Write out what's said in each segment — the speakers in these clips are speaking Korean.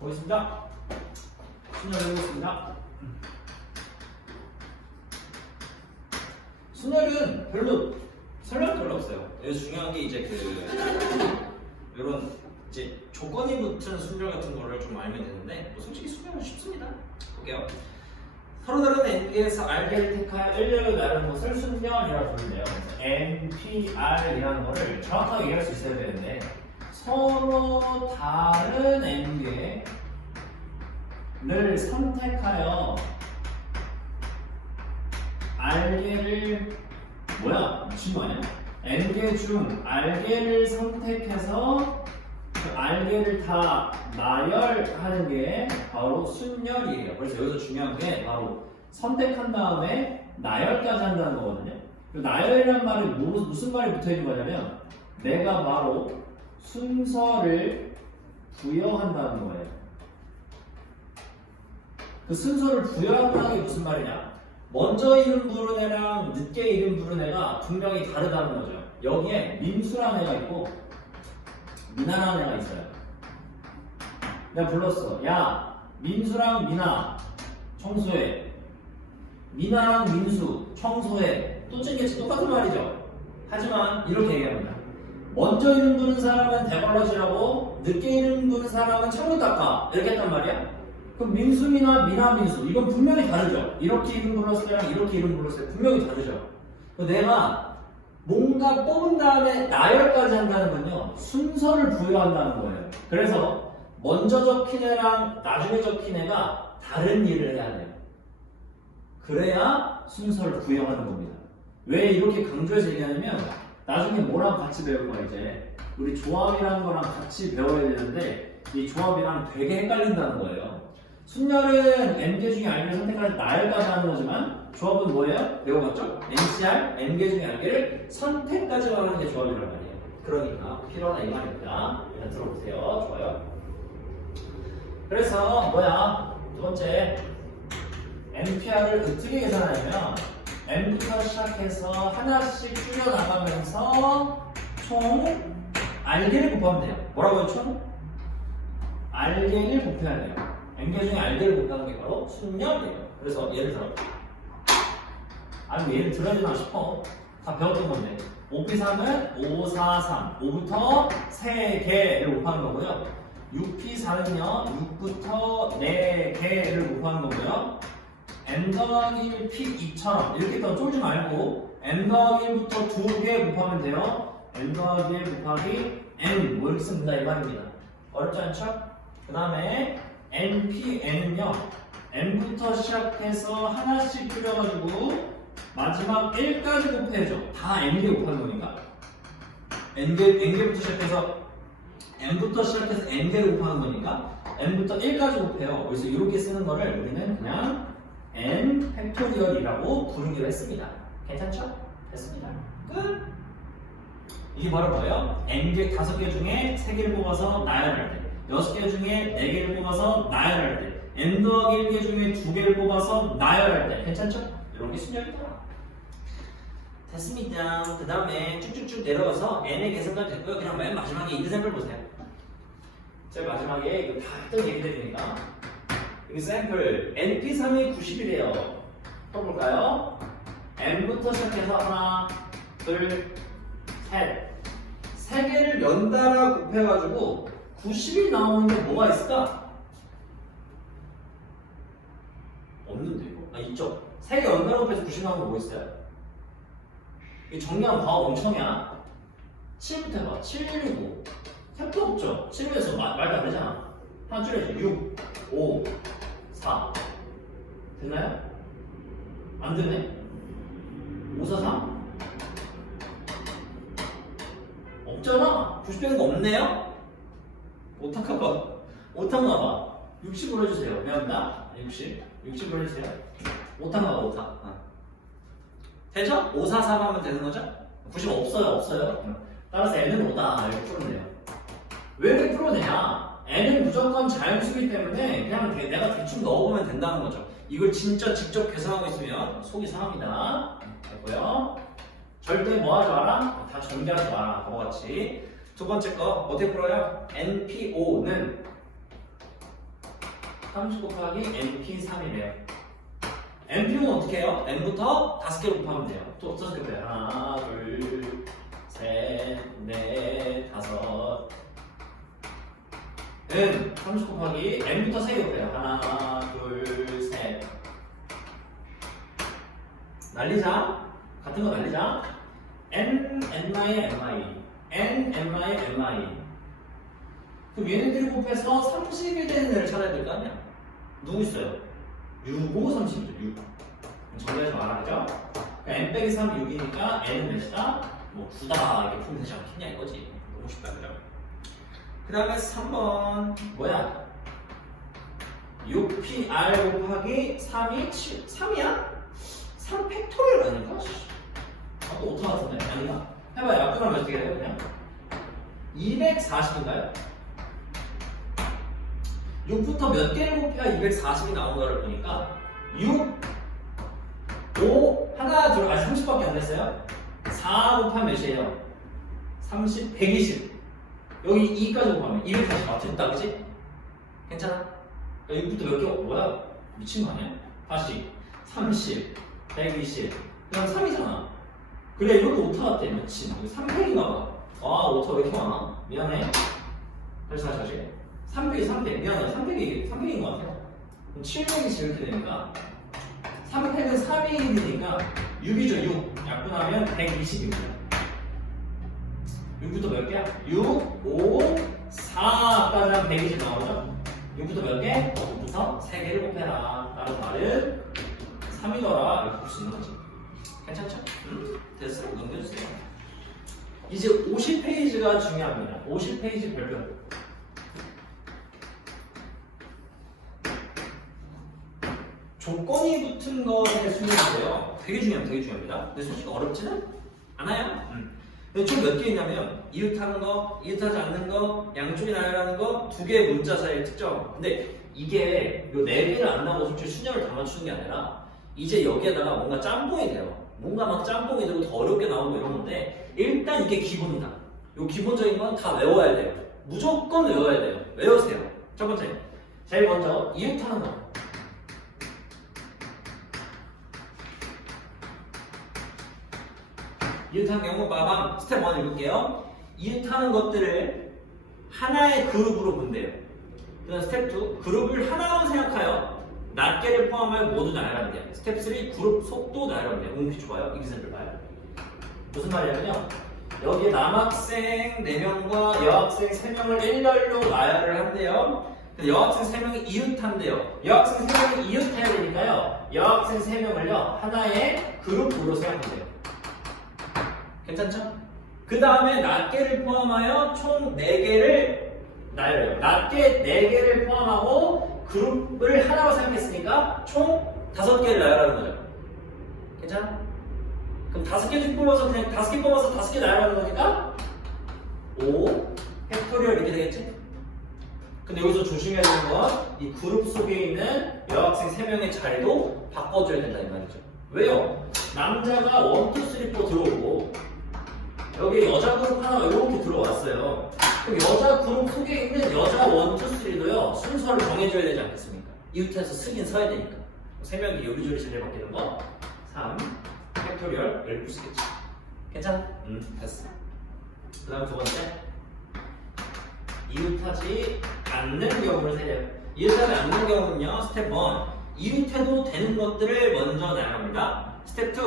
보겠습니다. 순열 해보겠습니다. 순열은 별로 설명 별로 없어요. 여기서 중요한 게 이제 이런 이제 조건이 붙은 순열 같은 거를 좀 알면 되는데 뭐 솔직히 순열은 쉽습니다. 볼게요. 서로 다른 n개에서 r개를 택하여 인력을 나누는 것을 순열이라고 부르는데요. npr이라는 거를 정확하게 얘기할 수 있어야 되는데 서로 다른 n개를 선택하여 r개를 미친 거 아니야? n개 중 r개를 선택해서 그 r개를 다 나열하는 게 바로 순열이에요. 그래서 여기서 중요한 게 바로 선택한 다음에 나열까지 한다는 거거든요. 나열이라는 말이 무슨 말이 붙어 있는 거냐면 내가 바로 순서를 부여한다는 거예요. 그 순서를 부여한다는 게 무슨 말이냐? 먼저 이름 부른 애랑 늦게 이름 부른 애가 분명히 다르다는 거죠. 여기에 민수라는 애가 있고 미나라는 애가 있어요. 내가 불렀어. 야, 민수랑 미나 청소해. 미나랑 민수 청소해. 또cen겠지 똑같은 말이죠. 하지만 이렇게 얘기합니다. 먼저 이름 부른 사람은 대걸러지라고 늦게 이름 부른 사람은 창문 닦아. 이렇게 했단 말이야. 그럼 민수, 미나, 미나, 민수 이건 분명히 다르죠. 이렇게 이름 불렀을 때랑 이렇게 이름 불렀을 때 분명히 다르죠. 내가 뭔가 뽑은 다음에 나열까지 한다는 건요 순서를 부여한다는 거예요. 그래서 먼저 적힌 애랑 나중에 적힌 애가 다른 일을 해야 돼요. 그래야 순서를 부여하는 겁니다. 왜 이렇게 강조해서 얘기하냐면 나중에 뭐랑 같이 배울 거야. 이제 우리 조합이라는 거랑 같이 배워야 되는데 이 조합이랑 되게 헷갈린다는 거예요. 순열은 n개 중에 r개를 선택할 나열까지 하는 거지만 조합은 뭐예요? 배워봤죠? NCR, n개 중에 r개를 선택까지 하는 게 조합이란 말이에요. 그러니까 필요하다 이 말입니다. 일단 들어보세요. 좋아요. 그래서 두 번째 NPR을 어떻게 계산하냐면 n부터 시작해서 하나씩 줄여나가면서 총 r개를 곱하면 돼요. 뭐라고요? 총 r개를 곱해야 돼요. n개 중에 r개를 곱하는 게 바로 순열이에요. 그래서 예를 들어 예를 들어야 되나 싶어. 다 배웠던 건데 5P3은 5, 4, 3 5부터 3개를 곱하는 거고요. 6P4는요 6부터 4개를 곱하는 거고요. n 더하기 1 P2처럼 이렇게 더 쫄지 말고 n 더하기 1부터 2개 곱하면 돼요. n 더하기 1 곱하기 n 뭐 이렇게 씁니다 이 말입니다. 어렵지 않죠? 그 다음에 npn은요 n부터 시작해서 하나씩 줄여가지고 마지막 1까지 곱해야죠. 다 n개 곱하는 거니까 n개부터 시작해서 n개를 곱하는 거니까 n부터 1까지 곱해요. 그래서 이렇게 쓰는 거를 우리는 그냥 n 팩토리얼이라고 부르기로 했습니다. 괜찮죠? 됐습니다. 끝! 이게 바로 뭐예요? n개 5개 중에 3개를 뽑아서 나열할 때 6개 중에 4개를 뽑아서 나열할 때 n 더하기 1개 중에 2개를 뽑아서 나열할 때 괜찮죠? 이런 게 순열이다. 됐습니다. 그 다음에 쭉쭉쭉 내려가서 n의 계산까지 됐고요. 그냥 맨 마지막에 example 보세요. 제일 마지막에 이거 다 했던 얘기들이니까 example np3이 90이래요. 써볼까요? n부터 시작해서 하나, 둘, 셋 3개를 연달아 곱해가지고 90이 나오는 게 뭐가 있을까? 없는데 이거? 있죠. 3개 연달아 곱해서 90 나오는 거 뭐 있어요? 이 정리하면 과학 엄청이야. 7부터 해봐. 7, 1, 9 셋도 없죠. 7에서 말도 안 되잖아. 하나 줄여야지. 6, 5, 4 됐나요? 안 되네. 5, 4, 3 없잖아. 90 되는 거 없네요? 오탕 가봐. 60으로 해주세요. 배웠나? 60으로 해주세요. 오탕 가봐, 오탕. 되죠? 5, 4, 3 하면 되는 거죠? 90 없어요. 따라서 n은 5다. 이렇게 풀면 돼요. 왜 이렇게 풀어내냐? n은 무조건 자연수기 때문에 그냥 내가 대충 넣어보면 된다는 거죠. 이걸 진짜 직접 계산하고 있으면 속이 상합니다. 됐고요. 절대 뭐 하지 마라? 다 전개하지 마라. 그거같이. 두 번째 거 어떻게 풀어요? NPO는 30 곱하기 MP3이래요. MP는 어떻게 해요? M부터 5개 곱하면 돼요. 또 5개 곱해요. 하나, 둘, 셋, 넷, 다섯. N 30 곱하기 M부터 3개 곱해요. 하나, 둘, 셋. 날리자. 같은 거 날리자. N, N마의 MI. N, N마의 MI. 그럼 얘네들이 곱해서 30이 되는 애를 찾아야 될 거 아니야? 누구 있어요? 6, 5, 30이죠. 6. 정리해서 말하죠. N 빼기 3, 6이니까 N은 몇이다? 뭐 9다. 이렇게 풀면 되지 않겠냐 이거지. 너무 쉽다, 그죠? 그 다음에 3번. 뭐야? 6PR 곱하기 3이 7. 3이야? 3 팩토리얼 아닐까? 아, 또 오타 같은데? 아니야. 해봐요. 약분하면 어떻게 해요, 그냥? 240인가요? 6부터 몇 개를 곱해야 240이 나온 거를 보니까 6, 5, 하나, 둘, 아니 30밖에 안 됐어요. 4 곱하면 몇이에요? 30, 120. 여기 2까지 곱하면 240 맞췄다, 그치? 괜찮아? 6부터 몇 개, 뭐야? 미친 거 아니야? 다시 30, 120, 그냥 3이잖아. 그래, 이것도 오타 같아, 미친. 3팩인가 봐. 아, 오타 왜 이렇게 많아? 미안해. 다시. 3팩. 미안해. 3팩인 것 같아요. 그럼 7팩이 이렇게 되니까 3팩은 3이 되니까 6이죠, 6. 약분하면 126이야. 6부터 몇 개야? 6, 5, 4까지 하면 120 나오죠? 6부터 몇 개? 6부터 3개를 곱해라. 다른 말은 3이더라. 이렇게 볼 수 있는 거지. 괜찮죠? 됐어. 넘겨주세요. 이제 50페이지가 중요합니다. 50페이지 별표. 조건이 붙은 거에 순위인데요. 되게 중요합니다. 근데 솔직히 어렵지는 않아요. 근데 총 몇 개 있냐면 이웃하는 거, 이웃하지 않는 거, 양쪽이 나열하는 거, 두 개의 문자 사이의 특정. 근데 이게 요 네 개를 안 나오고 솔직히 순열을 다 맞추는 게 아니라 이제 여기에다가 뭔가 짬뽕이 돼요. 뭔가 막 짬뽕이 되고 더 어렵게 나오고 이런 건데 일단 이게 기본이다. 요 기본적인 건 다 외워야 돼요. 무조건 외워야 돼요. 외우세요. 첫 번째, 제일 먼저 이웃하는 거. 이웃하는 경우 빠밤 스텝 1 읽을게요. 이웃하는 것들을 하나의 그룹으로 본대요. 그 다음 스텝 2 그룹을 하나로 생각하여 낱개를 포함하여 모두 나열한대요. 스텝 3 그룹 속도 나열한대요. 응시 좋아요. 이기세를 봐요. 무슨 말이냐면요, 여기에 남학생 4명과 여학생 3명을 일렬로 나열을 한대요. 여학생 3명이 이웃한대요. 여학생 3명이 이웃해야 되니까요, 여학생 3명을요 하나의 그룹으로 생각한대요. 괜찮죠? 그 다음에 낱개를 포함하여 총 4개를 나열해요. 낱개 4개를 포함하고 그룹을 하나로 생각했으니까 총 5개를 나열하는 거죠. 괜찮아? 그럼 5개 뽑아서 그냥 5개 뽑아서 5개 나열하는 거니까 5 팩토리얼 이렇게 되겠지? 근데 여기서 조심해야 되는 건 이 그룹 속에 있는 여학생 3명의 자리도 바꿔줘야 된다 이 말이죠. 왜요? 남자가 1, 2, 3, 4 들어오고 여기 여자 그룹 하나가 이렇게 들어왔어요. 그럼 여자 그룹 속에 있는 여자 1, 2, 3도요 순서를 정해줘야 되지 않겠습니까? 이웃해서 쓰긴 서야 되니까. 3명이 요리조리 자리에 바뀌는 거 3 팩토리얼 12 쓰겠지. 괜찮아? 됐어. 그 다음 두 번째, 이웃하지 않는 경우를 세려요. 이웃하지 않는 경우는요, 스텝 1 이웃해도 되는 것들을 먼저 나열합니다. 스텝 2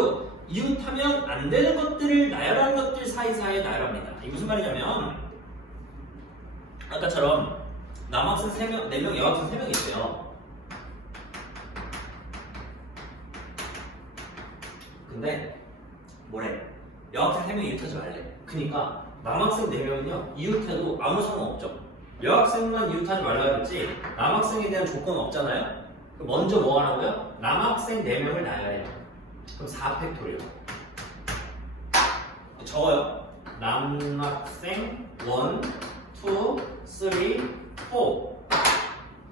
이웃하면 안 되는 것들을 나열하는 것들 사이사이에 나열합니다. 이게 무슨 말이냐면 아까처럼 남학생 3명, 4명, 여학생 3명이 있어요. 근데 뭐래? 여학생 3명이 이웃하지 말래. 그니까 남학생 4명은요 이웃해도 아무 상관없죠. 여학생만 이웃하지 말라 그랬지 남학생에 대한 조건 없잖아요. 먼저 뭐 하라고요? 남학생 4명을 나열해요. 그럼 4팩토리얼 적어요. 남학생 1, 2, 3, 4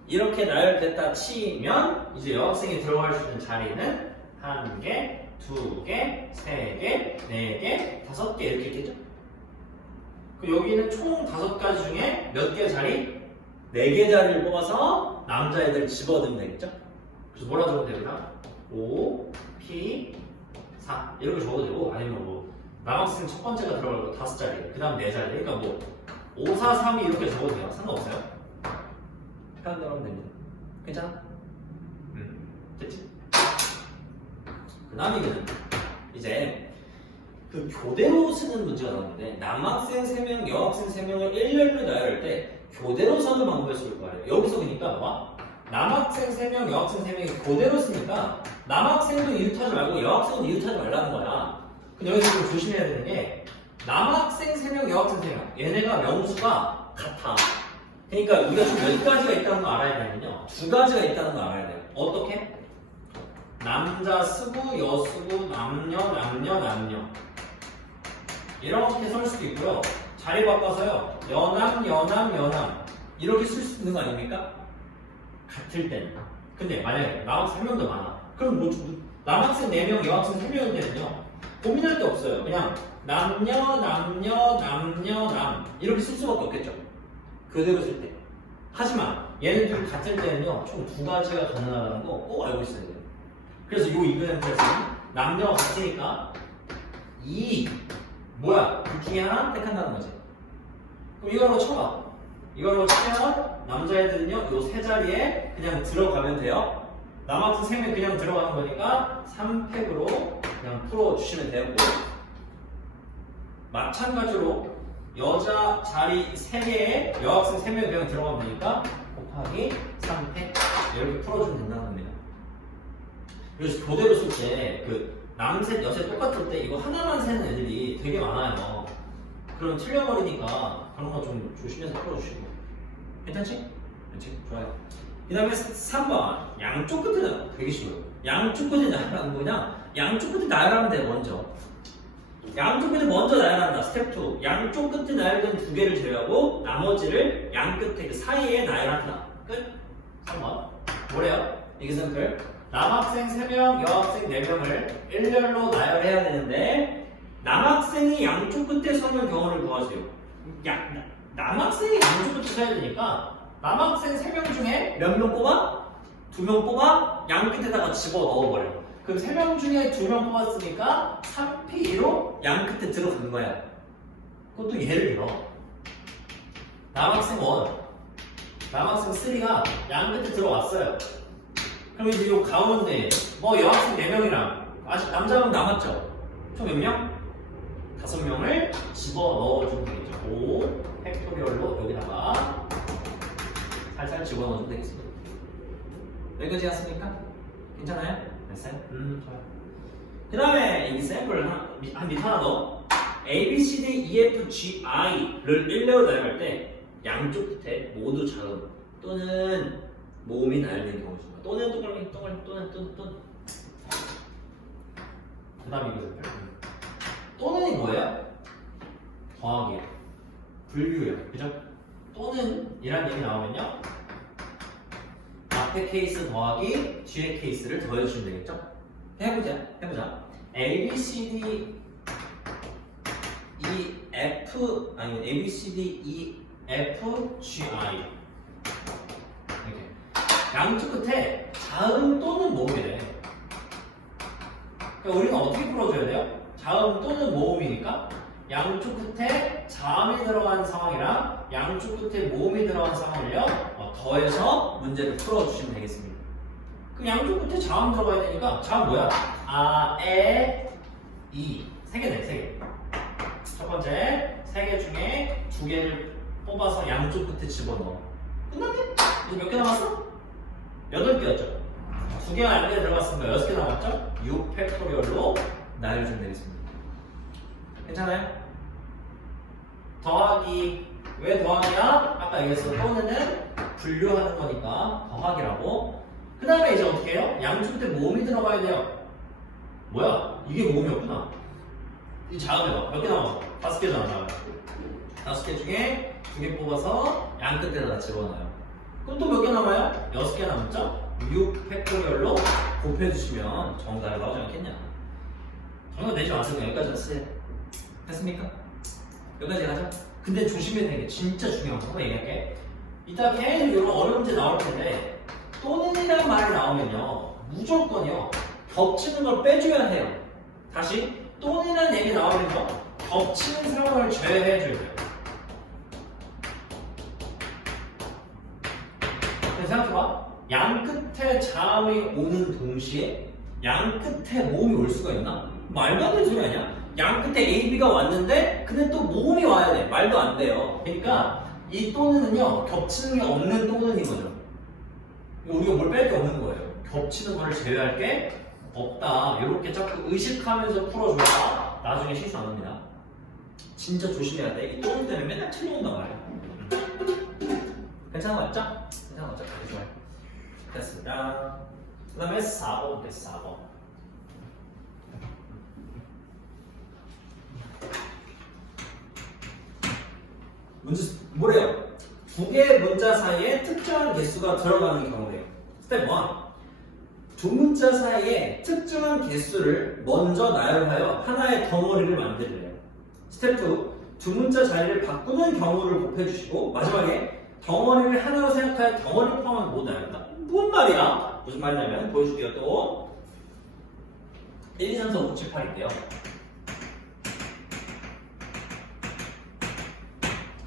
이렇게 나열됐다 치면 이제 여학생이 들어갈 수 있는 자리는 1개, 2개, 3개, 4개, 5개 이렇게 있겠죠? 여기는 총 5가지 중에 몇 개 자리? 4개 자리를 뽑아서 남자애들 집어넣으면 되겠죠? 그래서 뭐라 적으면 됩니다. 5, P, 4 이렇게 적어도 되고 아니면 뭐 남학생 첫 번째가 들어갈 거 5자리 그 다음 4자리 그러니까 뭐 5, 4, 3, 2 이렇게 적어도 돼요. 상관없어요. 편한 대로 하면 됩니다. 괜찮아? 됐지? 그 다음이거든. 이제 그 교대로 쓰는 문제가 나오는데 남학생 3명, 여학생 3명을 일렬로 나열할 때 교대로 쓰는 방법을 쓸 거예요. 여기서 그러니까 봐. 남학생 3명, 여학생 3명이 교대로 쓰니까 남학생도 이웃하지 말고 여학생도 이웃하지 말라는 거야. 근데 여기서 좀 조심해야 되는 게 남학생 3명, 여학생 3명 얘네가 명수가 같아. 그러니까 우리가 좀 몇 가지가 있다는 거 알아야 되면요 2가지가 있다는 거 알아야 돼요. 어떻게? 남자 쓰고 여 쓰고 남녀 이렇게 쓸 수도 있고요. 자리 바꿔서요. 여남 이렇게 쓸 수 있는 거 아닙니까? 같을 때는. 근데 만약에 남학생 3명도 많아. 그럼 뭐 남학생 4명, 여학생 3명일 때는요. 고민할 게 없어요. 그냥 남녀 이렇게 쓸 수밖에 없겠죠. 교대로 쓸 때. 하지만 얘네들 같을 때는요. 총 2가지가 가능하다는 거 꼭 알고 있어야 돼요. 그래서 이 이그램플에서는 남녀가 같으니까 뭐야? 둘 중에 하나 택한다는 거지. 그럼 이걸로 쳐봐. 이걸로 치면 남자애들은요, 요 3자리에 그냥 들어가면 돼요. 남학생 3명 그냥 들어가는 거니까 3팩으로 그냥 풀어주시면 되고 마찬가지로 여자 자리 3개에 여학생 3명 그냥 들어가면 되니까 곱하기 3팩 이렇게 풀어주면 된다는 겁니다. 그래서 교대로 쓸 때 그 남셋, 여셋 똑같을 때 이거 하나만 세는 애들이 되게 많아요. 그럼 틀려버리니까 그런 거 좀 조심해서 풀어주시고. 괜찮지? 그렇지? 좋아요. 그 다음에 3번 양쪽 끝에 되게 쉬워요. 양쪽 끝에 나열하는 거냐? 양쪽 끝에 나열하면 돼 먼저. 양쪽 끝에 먼저 나열한다. 스텝 2. 양쪽 끝에 나열된 2개를 제외하고 나머지를 양 끝에 그 사이에 나열한다. 끝. 3번 뭐래요? example 남학생 3명, 여학생 4명을 일렬로 나열해야 되는데 남학생이 양쪽 끝에 서는 경우를 구하세요. 남학생이 양쪽 끝에 서야 되니까 남학생 3명 중에 몇 명 뽑아? 2명 뽑아? 양 끝에다가 집어 넣어버려. 그럼 3명 중에 2명 뽑았으니까 3P로 양 끝에 들어가는 거야. 그것도 예를 들어 남학생 1, 남학생 3가 양 끝에 들어왔어요. 그럼 이제 요 가운데 뭐 여학생 4명이랑 아직 남자분 남았죠? 총 몇 명? 5명을 집어 넣어주면 되겠죠. 5 팩토리얼로 여기다가 살살 집어 넣어주면 되겠습니다. 여기까지 갔습니까? 괜찮아요? 됐어요? 좋아요. 그 다음에 이 샘플 한 밑 하나 더 A, B, C, D, E, F, G, I를 일렬로 나열할 때 양쪽 끝에 모두 자음 또는 모음이 나열된 경우 있습니다. 또는 그 다음에 이거 또는이 뭐예요? 더하기예요. 분류예요. 그죠? 또는 이란 얘기 나오면요 앞에 케이스 더하기 뒤에 케이스를 더해주시면 되겠죠? 해보자. A, B, C, D, E, F 아니 A, B, C, D, E, F, G, I 이렇게 양쪽 끝에 자음 또는 모음이래. 그러니까 우리는 어떻게 풀어줘야 돼요? 자음 또는 모음이니까 양쪽 끝에 자음이 들어간 상황이랑 양쪽 끝에 모음이 들어간 상황을요 더해서 문제를 풀어주시면 되겠습니다. 그럼 양쪽 끝에 자음 들어가야 되니까 자음 뭐야? 아, 에, 이 3개네 3개. 첫 번째 3개 중에 2개를 뽑아서 양쪽 끝에 집어넣어. 끝났네? 이제 몇 개 남았어? 8개였죠? 2개가 안에 들어갔으니까 6개 남았죠? 6 팩토리얼로 나열해주면 되겠습니다. 괜찮아요? 더하기 왜 더하기야? 아까 얘기했어. 또는 분류하는 거니까 더하기라고. 그 다음에 이제 어떻게 해요? 양쪽 끝에 모음이 들어가야 돼요. 뭐야? 이게 모음이었구나. 이 자음해봐. 몇 개 남았어? 5개 남았어. 5개 중에 2개 뽑아서 양 끝에다 집어넣어요. 그럼 또 몇 개 남아요? 6개 남았죠? 6 팩토리얼로 곱해주시면 정답이 나오지 않겠냐? 정답 내지 마세요. 여기까지 왔어요. 됐습니까? 여기까지 가자. 근데 조심해야 되는 게 진짜 중요한 거 한번 얘기할게. 이따 계속 이런 어려운 문제 나올 텐데 또는이라는 말이 나오면요 무조건요 겹치는 걸 빼줘야 해요. 다시 또는이라는 얘기 나오면요 겹치는 상황을 제외해줘야 돼요. 생각해봐. 양 끝에 자음이 오는 동시에 양 끝에 모음이 올 수가 있나? 말도 안 되는 소리 아니야? 양 끝에 A, B가 왔는데 근데 또 모음이 와야 돼. 말도 안 돼요. 그러니까 이 또는은요 겹치는 게 없는 또는인 거죠. 우리가 뭘 뺄 게 없는 거예요. 겹치는 거를 제외할 게 없다. 이렇게 자꾸 의식하면서 풀어줘야 나중에 실수 안 합니다. 진짜 조심해야 돼. 이 또는 때문에 맨날 틀려온단 말이야. 괜찮은 거 맞죠? 괜찮은 거 맞죠? 좋아요. 됐습니다. 그 다음에 4번 됐어, 4번. 문제, 뭐래요? 두 개의 문자 사이에 특정한 개수가 들어가는 경우래요. 스텝 1. 두 문자 사이에 특정한 개수를 먼저 나열하여 하나의 덩어리를 만들래요. 스텝 2. 두 문자 자리를 바꾸는 경우를 곱해주시고 마지막에 덩어리를 하나로 생각하여 덩어리 포함한 못 나열한다. 뭔 말이야? 무슨 말이냐면 보여줄게요. 또 1, 2, 3, 4, 5, 7, 8인데요.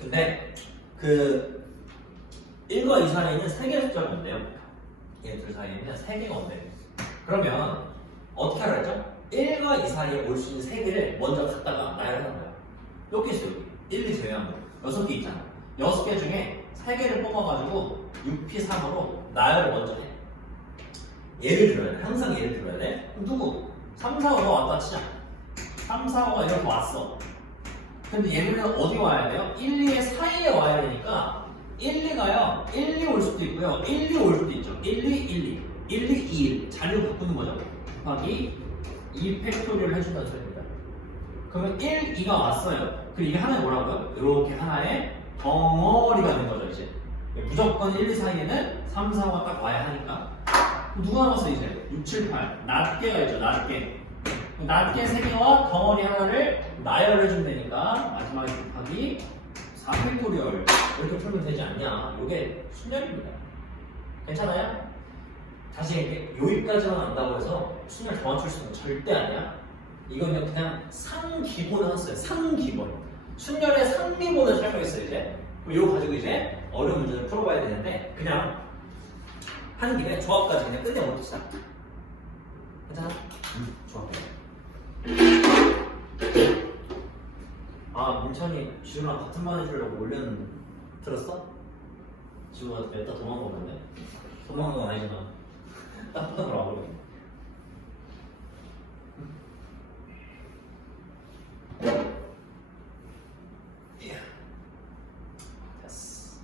근데 그 1과 2 사이에는 3개의 숫자가 온대요. 얘들 사이에는 3개가 온대요. 그러면 어떻게 하라 했죠? 1과 2 사이에 올 수 있는 3개를 먼저 갖다가 나열하는 거야. 몇 개 있어요? 1, 2 제외한 거 6개 있잖아. 6개 중에 3개를 뽑아가지고 6P3으로 나열을 먼저 해. 예를 들어야 돼. 항상 예를 들어야 돼. 그럼 누구? 3, 4, 5가 왔다 치자. 3, 4, 5가 이렇게 왔어. 근데 얘는 어디 와야 돼요? 1, 2의 사이에 와야 되니까 1, 2가요. 1, 2 올 수도 있고요. 1, 2 올 수도 있죠. 1, 2, 1, 2. 1, 2, 2, 1. 자리를 바꾸는 거죠. 곱하기 2 팩토리얼을 해준다는 소리입니다. 그러면 1, 2가 왔어요. 그럼 이게 하나의 뭐라고요? 이렇게 하나의 덩어리가 된 거죠, 이제. 무조건 1, 2 사이에는 3, 4, 5가 딱 와야 하니까. 누가 남았어, 이제? 6, 7, 8. 낱개가 있죠, 낱개. 낱개 3개와 덩어리 하나를 나열해주면 되니까 마지막에 곱하기 4팩토리얼 이렇게 풀면 되지 않냐. 이게 순열입니다. 괜찮아요? 다시 이렇게 여기까지만 안다고 해서 순열 더 맞출 수 있는 건 절대 아니야. 이거는 그냥 상기본을 했어요. 상기본. 순열의 상기본을 설명했어요, 이제. 그럼 이거 가지고 이제 어려운 문제를 풀어봐야 되는데 그냥 하는 김에 조합까지 그냥 끝내버립시다. 괜찮아? 조합. 아, 민찬이 지우랑 같은 반 해주려고 올렸는데 들었어? 지우가 냈다 도망가는데? 도망간 건 아니지만 따뜻한 걸 와버리네. 됐어.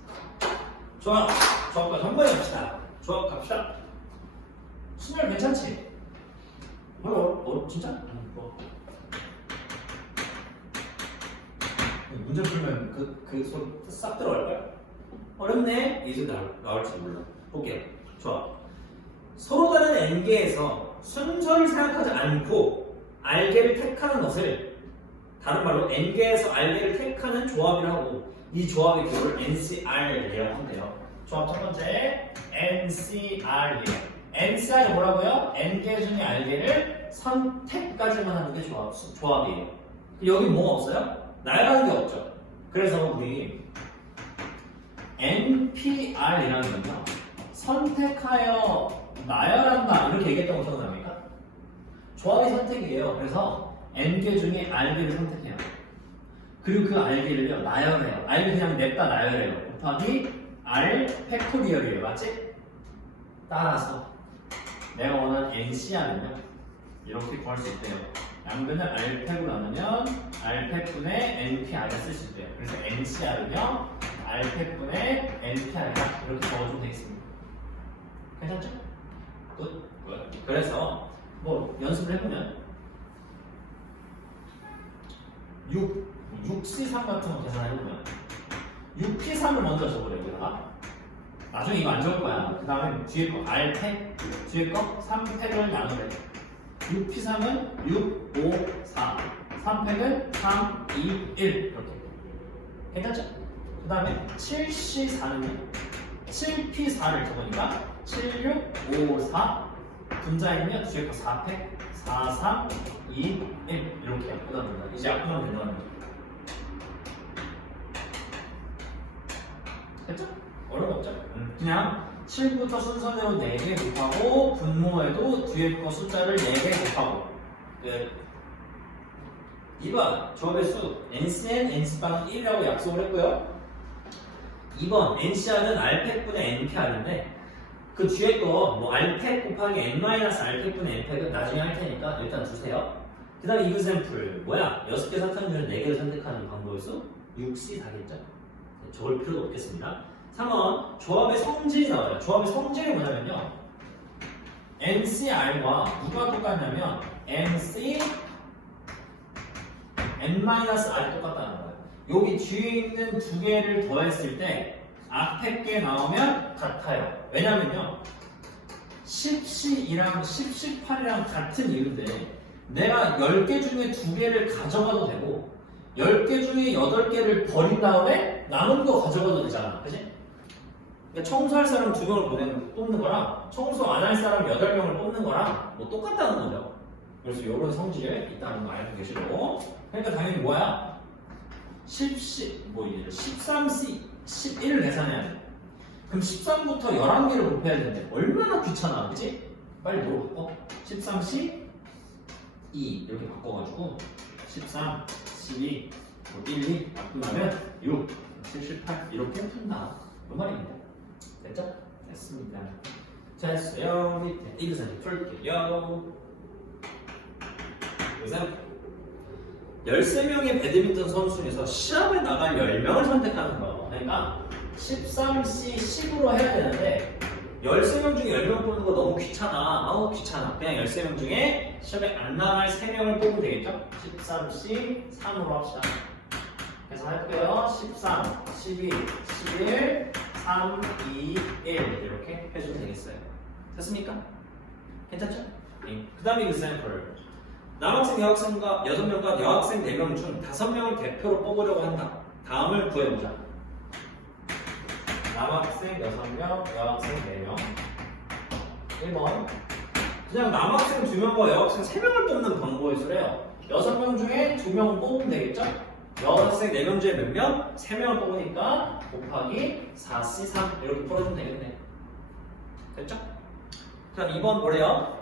조합! 조합까지 한 번에 갑시다. 조합 갑시다. 순열 괜찮지? 진짜? 문제 풀면 그 소리 싹 들어갈까요? 어렵네? 이 소리 나올지 몰라. 볼게요. 좋아. 서로 다른 n개에서 순서를 생각하지 않고 r개를 택하는 것을 다른 말로 n개에서 r개를 택하는 조합이라고 하고 이 조합의 규모를 NCR이라고 한대요. 조합 첫 번째 NCR이에요. NCR이 뭐라고요? n개 중에 r개를 선택까지만 하는 게 조합이에요. 여기 뭐가 없어요? 나열하는 게 없죠. 그래서 우리 NPR이라는 건요 선택하여 나열한다 이렇게 얘기했던 거 기억납니까? 조합이 선택이에요. 그래서 N개 중에 R개를 선택해요. 그리고 그 R개를요 나열해요. R을 그냥 냅다 나열해요. 곱하기 R 팩토리얼이에요. 맞지? 따라서 내가 원하는 NCR은요 이렇게 구할 수 있대요. 양변을 R팩으로 나누면 R팩분의 NPR을 쓸 수 있대요. 그래서 NCR은요 R팩분의 NPR이다 이렇게 적어주면 되겠습니다. 괜찮죠? 굿. 그래서 뭐 연습을 해보면 6C3 같은 거 계산해보면 6P3을 먼저 적으래요. 여기다가 나중에 이거 안 적을 거야. 그 다음에 뒤에 거 R팩, 뒤에 거 3팩을 나누래. 6P3은 6, 5, 4 3팩은 3, 2, 1 이렇게 괜찮죠? 그 다음에 7C4는요? 7P4를 적으니까 7654 분자이면 뒤에 거 4팩 4, 3, 2, 1 이렇게 약분합니다. 이제 약분하면 된다는 거죠. 됐죠? 어려운 거 없죠? 그냥 7부터 순서대로 4개 곱하고 분모에도 뒤에 거 숫자를 4개 곱하고 네. 2번 조합의 수 NCN, NC방은 1이라고 약속을 했고요. 2번 NCR은 R팩분의 NPR인데 그 뒤에 거뭐 R팩 곱하기 N-R팩분의 N팩은 나중에 할 테니까 일단 두세요. 그 다음에 이그샘플 뭐야? 6개 선택 중에 4개를 선택하는 방법의 수 6C4겠죠? 적을 필요도 없겠습니다. 3번 조합의 성질이 나와요. 조합의 성질이 뭐냐면요 NCR과 누가 똑같냐면 NC N-R이 똑같다는 거예요. 여기 뒤에 있는 두 개를 더했을 때 앞에 게 나오면 같아요. 왜냐면요 10C2랑 10C8이랑 같은 이유인데 내가 10개 중에 2개를 가져가도 되고 10개 중에 8개를 버린 다음에 남은 거 가져가도 되잖아. 그치? 그러니까 청소할 사람 2명을 뽑는 거랑 청소 안 할 사람 8명을 뽑는 거랑 뭐 똑같다는 거죠. 그래서 이런 성질이 있다는 거 알고 계시고 그러니까 당연히 뭐야? 13C, 11을 계산해야 돼. 그럼 13부터 11개를 곱해야 되는데 얼마나 귀찮아, 그치? 빨리 뭐로 바꿔? 13C 2 이렇게 바꿔가지고 13, 12, 1, 2 바꾸면 6, 7, 18 이렇게 푼다. 그 말입니다. 됐죠? 됐습니다. 됐어요. 밑에 이것은 풀게요. 그래서 13명의 배드민턴 선수 중에서 시합에 나갈 10명을 선택하는 거예요. 그러니까 13C 10으로 해야 되는데 13명 중에 10명 뽑는 거 너무 귀찮아. 아우 귀찮아. 그냥 13명 중에 시합에 안 나갈 3명을 뽑으면 되겠죠? 13C 3으로 합시다. 그래서 할게요. 13, 12, 11, 3, 2, 1 이렇게 해주면 되겠어요. 됐습니까? 괜찮죠? 네. 그 다음에 example. 남학생, 여학생과 6명과 여학생 4명 중 5명을 대표로 뽑으려고 한다. 다음을 구해보자. 남학생 6명, 여학생 4명. 1번. 그냥 남학생 2명과 여학생 3명을 뽑는 방법의 수래요. 6명 중에 2명을 뽑으면 되겠죠? 여학생 4명 중에 몇 명? 3명을 뽑으니까 곱하기 4C3 이렇게 풀어주면 되겠네. 됐죠? 자, 2번 뭐래요?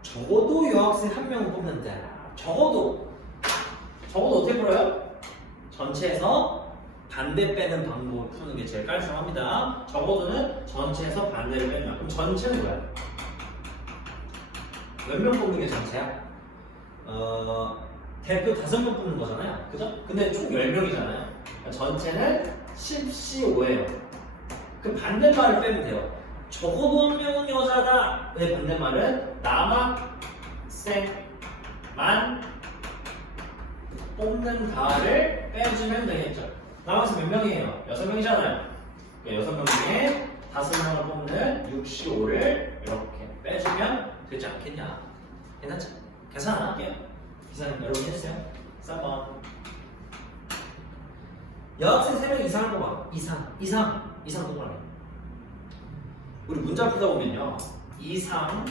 적어도 여학생 1명을 뽑는다. 적어도 어떻게 풀어요? 전체에서 반대 빼는 방법을 푸는 게 제일 깔끔합니다. 적어도는 전체에서 반대를 빼면. 그럼 전체는 뭐야? 몇 명 뽑는 게 전체야? 대표 5명 뽑는 거잖아요. 그죠? 근데 총 10명이잖아요. 그러니까 전체는 10C5예요. 그 반대말을 빼면 돼요. 적어도 1명은 여자다. 왜 반대말은 남학생만 뽑는 다를 빼주면 되겠죠. 남학생 몇 명이에요? 6명이잖아요. 그러니까 6명 중에 5명을 뽑는 6C5를 이렇게 빼주면 되지 않겠냐. 괜찮죠? 계산 안 할게요. 계산 여러분 해주세요. 3번. 여학생 3명 이상을 뽑아. 이상 동그라미. 우리 문자 풀다 보면요. 이상,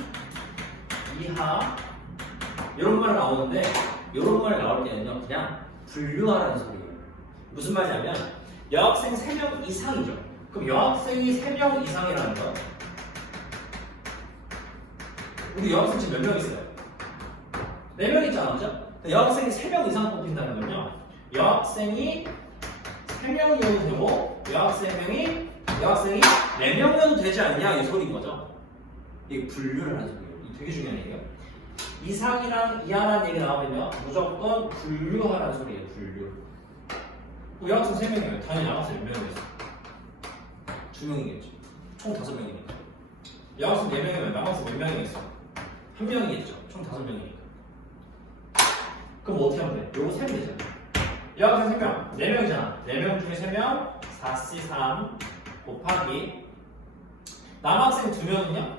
이하 이런 말 나오는데 이런 말 나올 때는요. 그냥 분류하라는 소리예요. 무슨 말이냐면 여학생 3명 이상이죠. 그럼 여학생이 3명 이상이라는 건 우리 여학생 지금 몇 명 있어요? 4명 있잖아, 그죠? 여학생이 3명 이상 뽑힌다는 건요. 여학생이 3명이어도 되고 여학생이 4명이어도 되지 않냐 이 소리인 거죠. 이게 분류를 하는 소리예요. 이게 되게 중요한 얘기예요. 이상이랑 이하라는 얘기 나오면요. 무조건 분류하라는 소리예요. 분류. 여학생 3명이에요. 당연히 여학생 몇 명이겠어? 2명이겠죠. 총 5명이니까. 여학생 4명이면 남학생 몇 명이겠어? 1명이겠죠. 총 5명이니까. 그럼 어떻게 하면 돼? 요거 세면 되잖아. 여학생 3명, 4명이잖아. 4명 중에 3명, 4C3 곱하기 남학생 2명은요?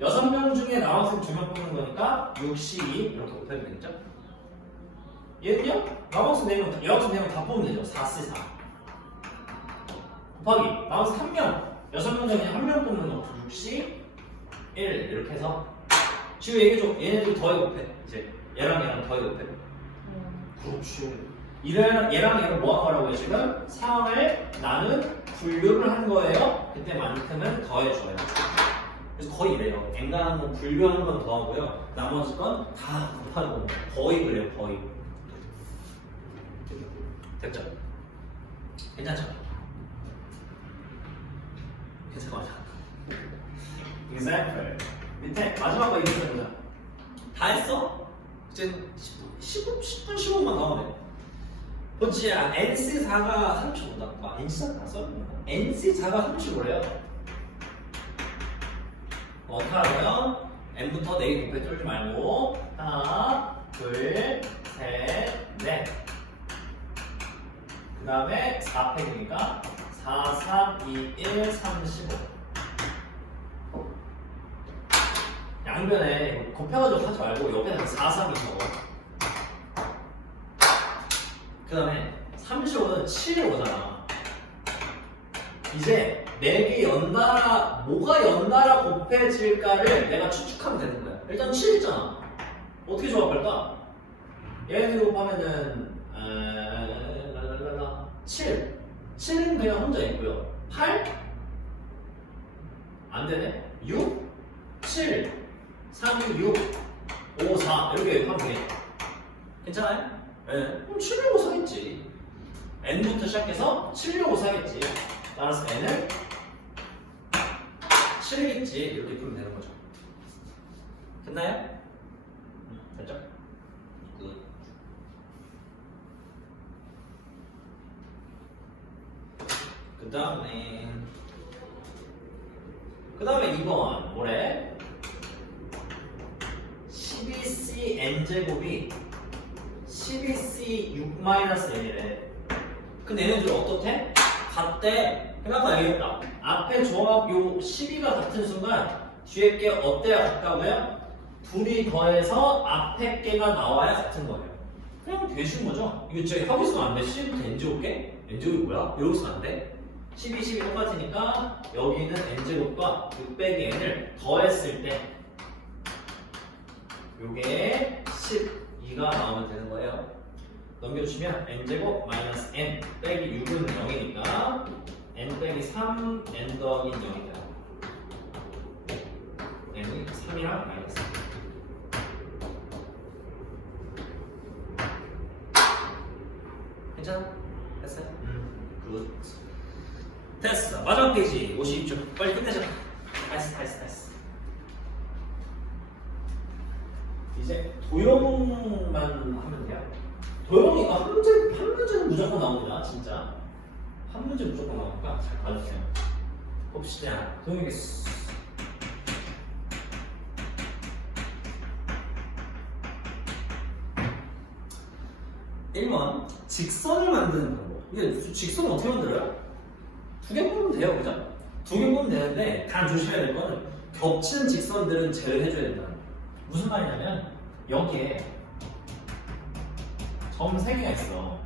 6명 중에 남학생 2명 뽑는 거니까 6C2 이렇게 곱하면 되겠죠? 얘는요? 남학생 4명, 여학생 4명 다 뽑으면 되죠. 4C4 곱하기 나머지 3명 6명 중에 그냥 1명 뽑는 거 6씩 1 이렇게 해서 지금 얘기해줘. 얘네들 더해 곱해. 이제 얘랑 얘랑 더해 곱해. 그렇지. 얘랑 얘를 뭐 한 거라고요 지금? 상황을 나눈 분류를 한 거예요. 그때만큼은 더해줘요. 그래서 거의 이래요. 엔간한 건 분류하는 건 더하고요. 나머지 건 다 곱하는 겁니다. 거의 그래요. 거의. 됐죠? 괜찮죠? 괜찮아. example 밑에 마지막 거 읽어보자. 다 했어? 이제 10분 15분만 더 하면 돼. 보지야 NC4가 35다. NC4 다 써있나? NC4가 35래요. 어떻게 하고요? N부터 4개 곱해 쫄지 말고 하나, 둘, 셋, 넷. 그 다음에 4팩이니까 4, 3, 2, 1, 35. 양변에 곱해가지고 하지 말고 옆에다 4, 3이 적어. 그 다음에 35는 7이 오잖아. 이제 4개 연달아 뭐가 연달아 곱해질까를 내가 추측하면 되는 거야. 일단 7 있잖아. 어떻게 조합할까? 얘네들 곱하면은 7 7은 그냥 혼자 있고요. 8 안되네. 6 7 3 6 5 4 이렇게 하면 돼. 괜찮아요? 네. 그럼 765 사겠지. n부터 시작해서 765 사겠지. 따라서 n은 7이겠지. 이렇게 풀면 되는 거죠. 됐나요? 됐죠? 굿. 그 다음에 2번 뭐래? 12c n제곱이 12c 6-n이래. 근데 얘네들 어떻대? 같대. 그냥 아까 얘기했다. 앞에 조합 요 12가 같은 순간 뒤에 게 어때야 같다고요? 둘이 더해서 앞에 게가 나와야 같은 거예요. 그냥 되신 거죠? 이거 진짜 여기서는 안 돼. 12부터 n제곱 게? n제곱이 뭐야? 여기서는 안 돼. 12, 12 똑같으니까 여기는 n제곱과 600n을 더했을 때 요게 12가 나오면 되는 거예요. 넘겨주시면 n제곱 마이너스 n 빼기 6은 0이니까 n 빼기 3 n 더하기 0이다. n이 3이랑 마이너스. 괜찮아? 됐어요? 굿. 됐어. 마지막 페이지 52쪽. 빨리 끝내자. 다 했어. 이제 도형만 하면 돼요. 도형이가 한 문제는 무조건 나옵니다. 진짜. 한 문제 무조건 나오니까 잘 봐주세요. 봅시다. 도형이겠어. (1번) 직선을 만드는 방법. 이게 직선을 어떻게 만들어요? 2개 뽑으면 돼요, 그죠? 2개 뽑으면 되는데 단 조심해야 될 거는 겹치는 직선들은 제외해줘야 된다. 무슨 말이냐면 여기에 점 3개가 있어.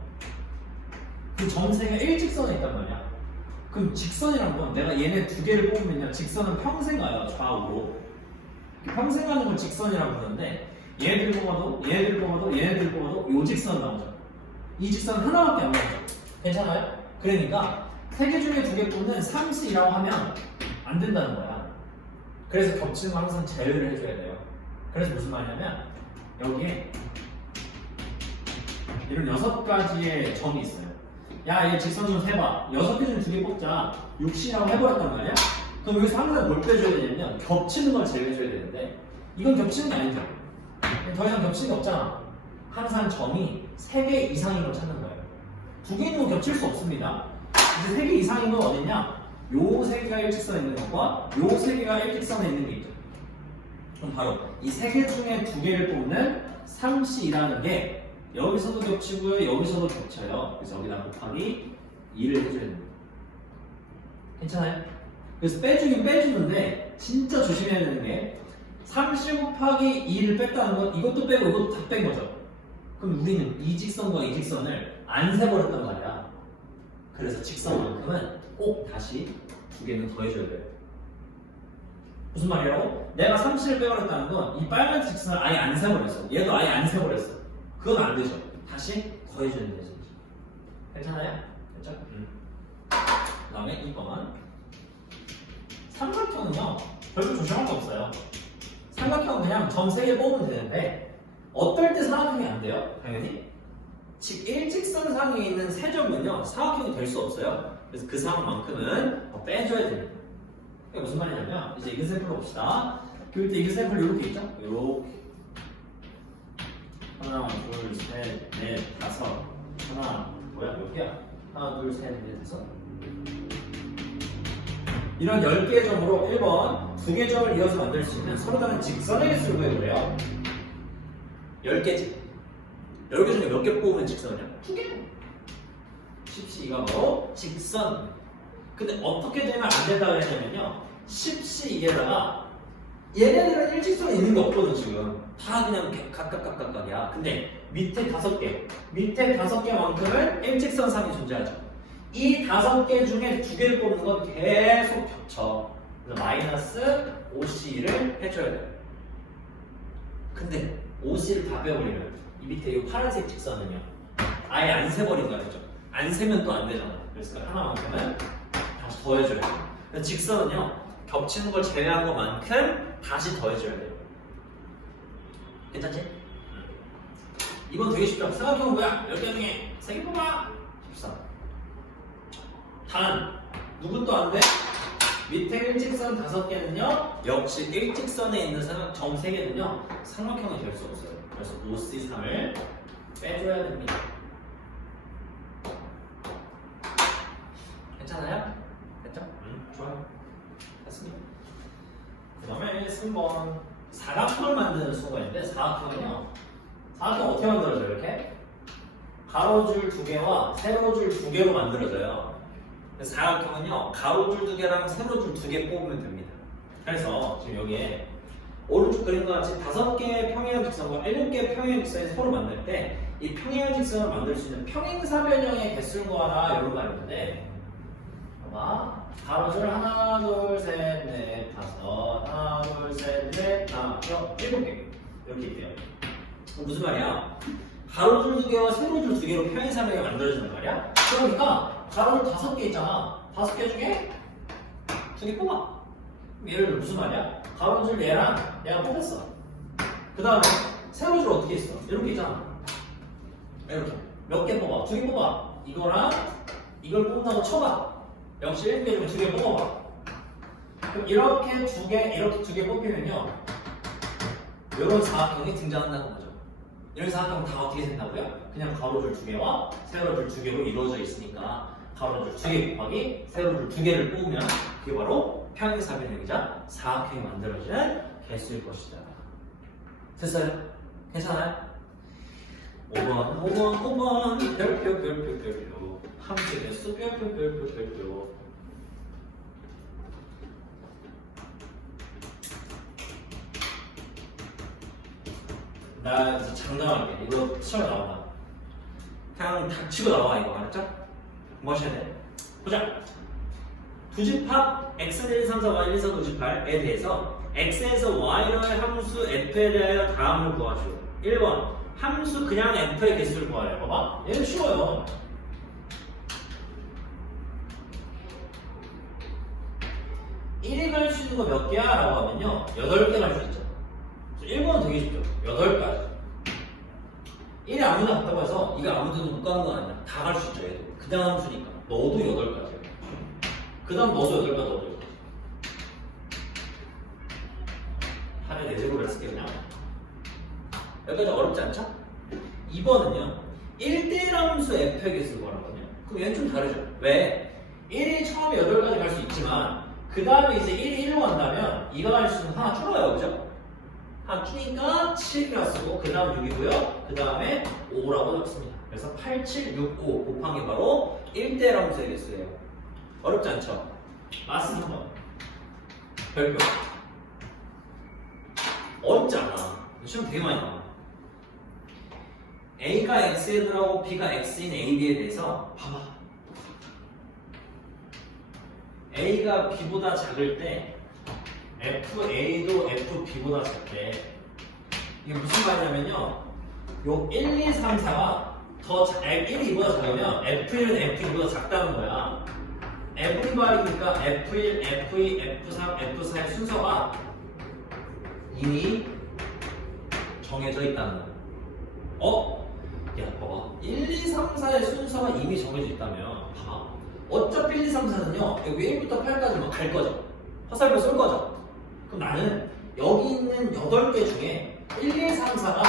그 점 3개가 일직선에 있단 말이야. 그럼 직선이란 건 내가 얘네 2개를 뽑으면요, 직선은 평생 가요, 좌우로. 평생 가는 걸 직선이라고 부르는데 얘네들 뽑아도 요 직선 나오죠. 이 직선 하나밖에 안 나오죠. 괜찮아요? 그러니까 3개 중에 2개 뽑는 3C라고 하면 안 된다는 거야. 그래서 겹치는 거 항상 제외를 해줘야 돼요. 그래서 무슨 말이냐면 여기에 이런 6가지의 점이 있어요. 야, 얘 직선 좀 세봐. 6개 중에 2개 뽑자. 6C라고 해버렸단 말이야? 그럼 여기서 항상 뭘 빼줘야 되냐면 겹치는 걸 제외해줘야 되는데 이건 겹치는 게 아니죠. 더 이상 겹치는 게 없잖아. 항상 점이 3개 이상인 걸 찾는 거예요. 2개는 겹칠 수 없습니다. 이제 3개 이상인 건 어디냐? 요 3개가 일직선에 있는 것과 요 3개가 일직선에 있는 게 있죠. 그럼 바로 이 3개 중에 2개를 뽑는 3C라는 게 여기서도 겹치고요, 여기서도 겹쳐요. 그래서 여기다 곱하기 2를 해줘야 됩니다. 괜찮아요? 그래서 빼주긴 빼주는데 진짜 조심해야 되는 게 3C 곱하기 2를 뺐다는 건 이것도 빼고 이것도 다 뺀 거죠. 그럼 우리는 이 직선과 이 직선을 안 세버렸단 말이야. 그래서 직선만큼은 꼭 다시 두 개는 더해줘야 돼요. 무슨 말이라고? 내가 37을 빼버렸다는 건 이 빨간 직선을 아예 안 세버렸어. 얘도 아예 안 세버렸어. 그건 안 되죠. 다시 더해줘야 되지. 괜찮아요? 됐죠? 그 다음에 2번. 삼각형은요, 별로 조심할 거 없어요. 삼각형은 그냥 점 3개 뽑으면 되는데, 어떨 때 삼각형이 안 돼요? 당연히. 즉, 일직선상에 있는 세 점은요, 삼각형이 될 수 없어요. 그래서 그 상황만큼은 빼줘야 됩니다. 그게 무슨 말이냐면, 이제 이글샘플로 봅시다. 그럴 때 이글샘플 이렇게 있죠? 이렇게. 하나, 둘, 셋, 넷, 다섯. 하나, 뭐야? 몇 개야? 하나, 둘, 셋, 넷, 다섯. 이런 10개의 점으로 1번 2개 점을 이어서 만들 수 있는 서로 다른 직선의 개수를 구해보래요. 10개지. 10개 중에 몇 개 뽑으면 직선이야? 2개. 10C2가 바로 직선. 근데 어떻게 되면 안 된다고 했냐면요, 10C2에다가 얘네들은 일직선이 있는 거 없거든. 지금 다 그냥 각각이야. 근데 밑에 5개, 밑에 5개만큼은 일직선상이 존재하죠. 이 5개 중에 2개를 뽑는 건 계속 겹쳐. 그래서 마이너스 5C를 해줘야 돼요. 근데 5C를 다 빼버리면 이 밑에 이 파란색 직선은요, 아예 안 세버린 거야. 그죠? 안 세면 또 안 되잖아. 그래서 하나만큼은 다시 더해줘야 돼요. 직선은요, 겹치는 걸 제외한 것만큼 다시 더해줘야 돼요. 괜찮지? 이건 되게 쉽죠? 삼각형은 뭐야? 10개 중에 3개 뽑아! 14. 단, 누구도 안 돼? 밑에 일직선 5개는요, 역시 일직선에 있는 점 3개는요, 삼각형이 될 수 없어요. 그래서 5C3을 빼줘야 됩니다. 괜찮아요? 됐죠? 좋아요. 됐습니다. 그 다음에 3번. 사각형을 만드는 수가 있는데, 사각형은요, 사각형 어떻게 만들어져요? 이렇게? 가로줄 2개와 세로줄 2개로 만들어져요. 사각형은요, 가로줄 2개랑 세로줄 2개 뽑으면 됩니다. 그래서 지금 여기에 오른쪽 그림과 같이 5개의 평행한 직선과 7개의 평행한 직선이 서로 만들 때 이 평행한 직선을 만들 수 있는 평행사변형의 개수를 구하라, 이런 말이 있는데, 봐봐. 가로줄 하나, 둘, 셋, 넷, 다섯, 하나, 둘, 셋, 넷, 다섯, 7개 이렇게 있대요. 무슨 말이야? 가로줄 2개와 세로줄 2개로 평행사변형이 만들어지는 말이야? 그러니까 가로줄 5개 있잖아. 5개 중에 2개 뽑아. 예를 들어 무슨 말이야? 가로줄 얘랑 얘가 뽑혔어. 그 다음에 세로줄 어떻게 있어? 이렇게 있잖아. 이렇게 몇 개 뽑아? 2개 뽑아. 이거랑 이걸 뽑는다고 쳐봐. 역시 1개 중에 2개 뽑아봐. 그럼 이렇게 2개, 이렇게 2개 뽑히면요, 이런 사각형이 등장한다는 거죠. 이런 사각형은 다 어떻게 생긴다고요? 그냥 가로줄 2개와 세로줄 2개로 이루어져 있으니까 가로줄 2개 곱하기 세로줄 2개를 뽑으면 그게 바로 평행사변형이자 사각형이 만들어지는 개수일 것이다. 됐어요? 괜찮아요? 5번 별표 함께 개수 별표 나 이제 장담할게. 이거 시험에 나온다. 그냥 닥치고 나와. 이거 알았죠? 뭐 하셔야 돼? 보자. 두집합 x 1, 3, 4, y 1, 4, 5, 8에 대해서 x에서 y로의 함수 f에 대하여 다음을 구하시오. 1번 함수 그냥 f의 개수를 구하래요. 봐봐. 얘는 쉬워요. (1이) 갈 수 있는 거 몇 개야? 라고 하면요, 8개 갈 수 있죠. 1번은 되게 쉽죠. 8가지. 1이 아무나 갔다고 해서 이거 아무데도 못 가는 건 아니야. 다 갈 수 있죠. 얘도. 그 다음 함수니까 너도 8가지야. 그 다음 너도 8가지, 너도 8가지. 하루에 4제곱을 쓸게 그냥. 여기까지 어렵지 않죠? 2번은요, 1대1 함수 f의 개수를 구하거든요. 그럼 얘는 좀 다르죠. 왜? 1이 처음에 8가지 갈 수 있지만 그 다음에 이제 1이 1로 간다면 2가 갈 수 있는 하나 줄어요. 그죠? 하나 줄이니까 7이라 쓰고 그 다음 6이고요. 그 다음에 5라고 적습니다. 그래서 8, 7, 6, 5 곱한 게 바로 1대1 함수의 개수예요. 어렵지 않죠? 마스 3번 별표. 어렵지 않아. 시험 되게 많이 나와. A가 X에 들어가고 B가 X인 A, B에 대해서 봐봐. A가 B보다 작을 때 FA도 FB보다 작대. 이게 무슨 말이냐면요. 요 1, 2, 3, 4가 1이 2보다 작으면 F1은 F2보다 작다는 거야. F발이니까 F1, F2, F3, F4의 순서가 이미 정해져 있다는 거야. 야, 봐봐. 1, 2, 3, 4의 순서가 이미 정해져 있다면 봐봐. 어차피 1, 2, 3, 4는요. 여기 1부터 8까지만 갈 거죠. 화살표 쏠 거죠. 그럼 나는 여기 있는 8개 중에 1, 2, 3, 4가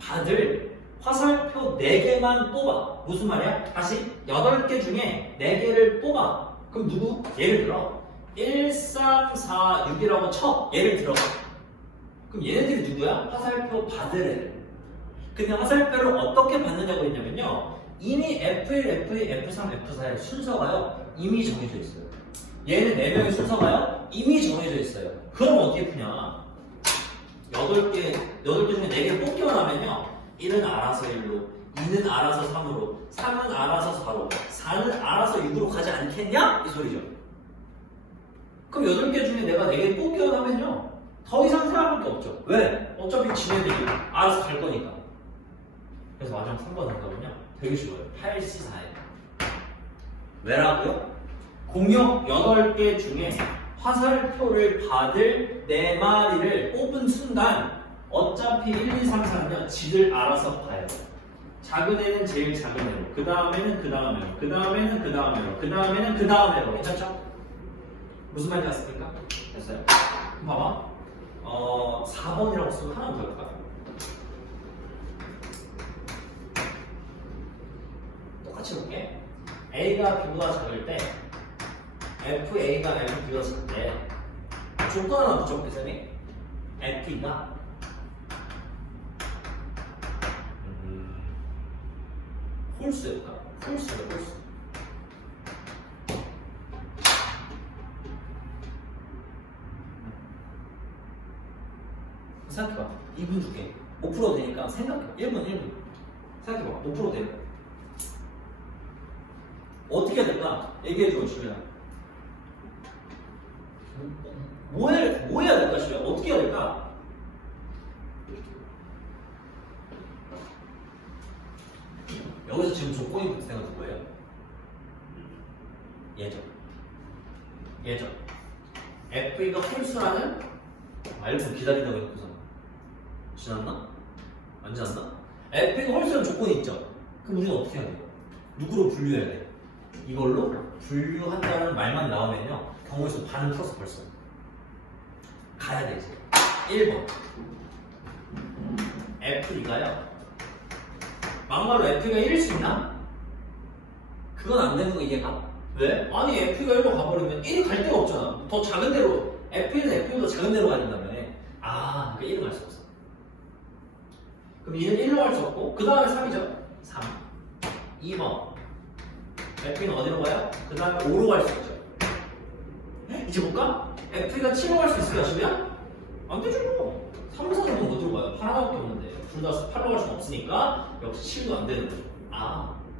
받을 화살표 4개만 뽑아. 무슨 말이야? 다시 8개 중에 4개를 뽑아. 그럼 누구? 예를 들어 1, 3, 4, 6이라고 쳐. 예를 들어. 그럼 얘네들이 누구야? 화살표 받을 애들. 근데 화살표를 어떻게 받느냐고 했냐면요. 이미 F1, F2, F3, F4의 순서가요. 이미 정해져 있어요. 얘는 4명의 순서가요. 이미 정해져 있어요. 그럼 어떻게 푸냐? 8개 중에 4개를 뽑기만 하면요. 1은 알아서 1로, 2는 알아서 3으로, 3은 알아서 4로, 4는 알아서 6으로 가지 않겠냐? 이 소리죠. 그럼 8개 중에 내가 4개를 뽑기만 하면요. 더 이상 생각할 게 없죠. 왜? 어차피 지네들이 알아서 갈 거니까. 그래서 마지막 3번 정답은요. 되게 쉬워요. 8C4예요. 왜라고요? 공역 8개 중에 화살표를 받을 4마리를 뽑은 순간 어차피 1, 2, 3, 4는 지들 알아서 가요. 작은 애는 제일 작은 애로, 그 다음에는 그 다음 애로, 그 다음에는 그 다음 애로, 그 다음에는 그 다음 애로. 괜찮죠? 무슨 말인지 아십니까? 됐어요? 그럼 봐봐. 4번이라고 쓰면 하나 더 해볼까? 똑같이 볼게. A가 B보다 작을 때 FA가 FB보다 작을 때 조건 하나 붙여볼게, 쌤이. FE가 홀수일까? 홀수야, 홀수. 생각해봐. 2분 줄게. 못 풀어도 되니까 생각해봐. 1분. 생각해봐. 못 풀어도 되니까. 어떻게 해야 될까? 얘기해줘, 주민아. 뭐 해야 될까, 주민아? 어떻게 해야 될까? 여기서 지금 조건이 생각할 거예요. 예전. FE가 홀수라는 알고 기다린다고 했고서 지났나? 안 지났나? FE가 홀수라는 조건이 있죠. 그럼 우리는 어떻게 해야 돼요? 누구로 분류해야 돼? 이걸로 분류한다는 말만 나오면요. 경우에서 반은 풀었어 벌써. 가야 돼 이제. 1번. FE가요. 막말로 F가 1일 수 있나? 그건 안 되는 거 이해가? 왜? 아니 F가 1로 가버리면 1이 갈 데가 없잖아. 더 작은 데로 F는 F보다 작은 데로 가야 된다며. 그러니까 1은 갈 수 없어. 그럼 2는 1로 갈 수 없고 그 다음에 3이죠. 3. 2번. F는 어디로 가요? 그 다음에 5로 갈 수 있죠. 이제 볼까? F가 7로 갈 수 있을까 싶으면? 안 되죠. 3, 4는 어디로 가요? 8 하나밖에 없는데 둘 다 8로 갈 수는 없으니까 역시 7도 안 되는 거죠.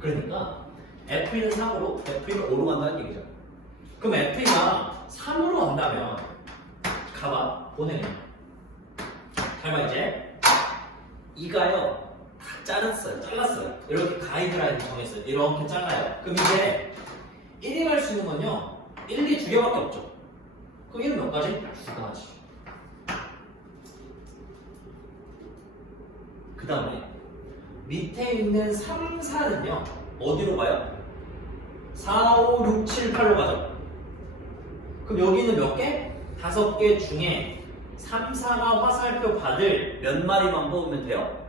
그러니까 F는 3으로 F는 5로 간다는 얘기죠. 그럼 F가 3으로 간다면 가봐 보내. 잘 봐 이제 2가요 다 잘랐어요. 이렇게 가이드라인 정했어요. 이렇게 잘라요. 그럼 이제 1이 갈 수 있는 건요 1, 2 두 개밖에 없죠. 그럼 1은 몇 가지? 두 가지. 그 다음에 밑에 있는 3, 4는요 어디로 가요? 4, 5, 6, 7, 8로 가죠. 그럼 여기는 몇 개? 5개 중에 3, 4가 화살표 받을 몇 마리만 뽑으면 돼요?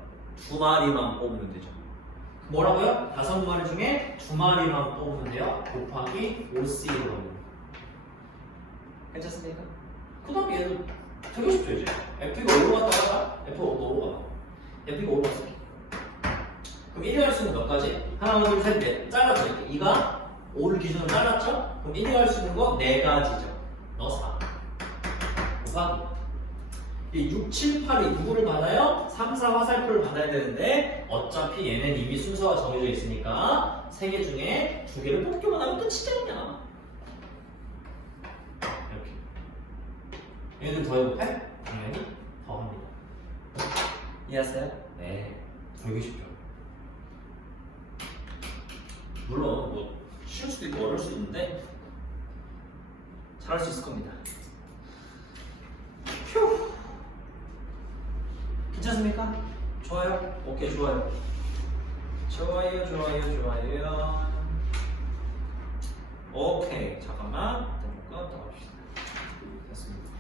2마리만 뽑으면 되죠. 뭐라고요? 5마리 중에 2마리만 뽑으면 돼요. 곱하기 5C로 하면. 괜찮습니까? 그 다음에 얘는 되게 쉽죠 이제. F가 5로 갔다가 F가 5로 가. F가 5로 갔어. 그럼 1이 할 수 있는 몇 가지? 하나, 둘, 셋, 넷. 잘랐죠. 2가 5를 기준으로 잘랐죠? 그럼 1이 할 수 있는 거 4가지죠. 너 4. 곱하기. 이 6, 7, 8이 누구를 받아요? 3, 4 화살표를 받아야 되는데 어차피 얘는 이미 순서가 정해져 있으니까 3개 중에 2개를 뽑기만 하면 끝이잖아. 얘들 더 해볼까요? 당연히 더 합니다. 이해하세요? 네. 되게 쉽죠. 물론 뭐 쉬울 수도 있고 어려울 수도 있는데 잘할 수 있을 겁니다. 휴. 괜찮습니까? 좋아요? 오케이, 좋아요. 좋아요, 좋아요, 좋아요. 오케이, 잠깐만. 더 봅시다. 됐습니다.